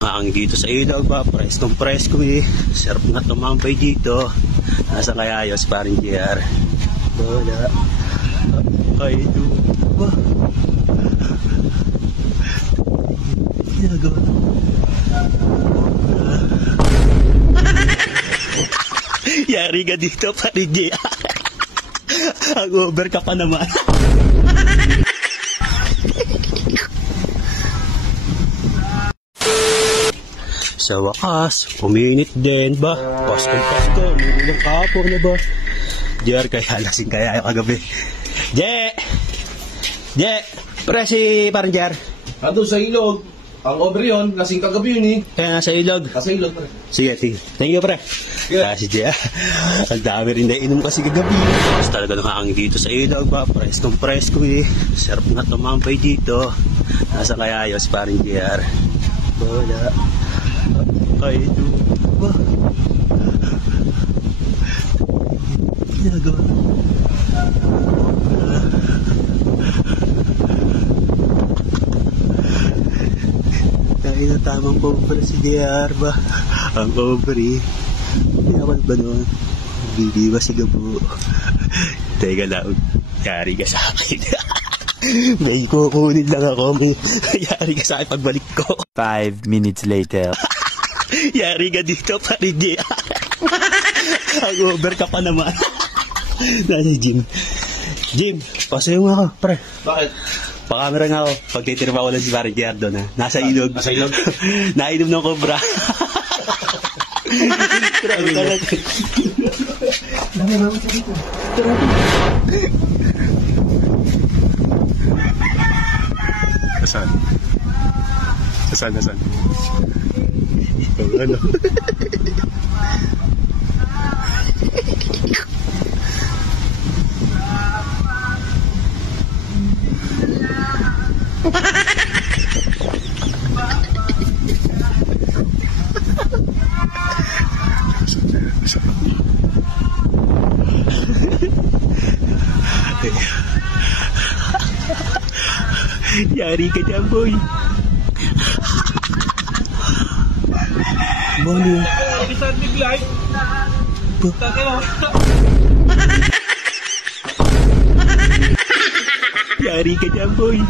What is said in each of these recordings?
Ang dito sa ilog ba, presko eh. Sarap nga tumambay dito. Nasa kaya ayos paring JR. Wala. Ay, ito. Ba? Ginagawa na. Yari ka dito paring JR. Ang over ka pa naman. Sa wakas, uminit din ba? Pasko, may ulang kapor na ba? JR, kaya lasing kaya yung kagabi. Je! Pre, si parang JR. Ando sa ilog. Ang over yun, lasing kagabi yun eh. Kaya nasa ilog. Nasa ilog, pre. Sige. Thank you, pre. Yeah. Si JR. Ang dami rin na inom kasi kagabi. Mas talaga nakakangin dito sa ilog ba? Presko eh. Sarap nga tumambay dito. Nasa kaya ayos parang JR. Wala. Ay, ito. Ba? Ginagawa na. Dahil na tamang over si JR ba? Ang over eh. Pinawal ba nun? Bibi ba si Gabo? Teka lang. Yari ka sa akin. May kukunin lang ako. Yari ka sa akin pagbalik ko. 5 minutes later. Yari ka dito paring JR. Ang over ka pa naman. Nasa Jim, pasayo nga ako, pre. Bakit? Pakamera nga ako. Pagtitirpa ko lang si paring JR doon ha. Nasa ilog. Nasa ilog? Nainom ng cobra. Grabe talaga. Saan? Ano? Yari ka dyan, boy. Bali. Isang big-light. Yari ka dyan, boy.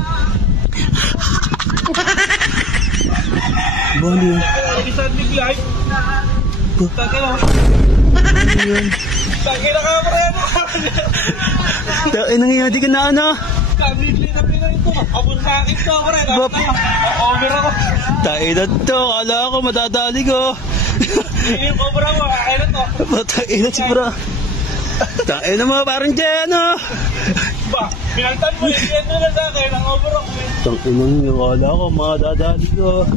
Bali. Isang big-light. Taki na ka, pre. Ay, nangyayari ka na, ano? Kabigli na pinay ito. Abon sa akin to, pre. Over ako. Tayo na to. Kala ko, madadali ko. Yung over ako. Kaya na to. Tayo na si bro. Tayo na mga parang dyan, ano? Ba, pinaltan mo. Yan na sa akin. Ang over ako. Tang inang yung kala ko, madadali ko.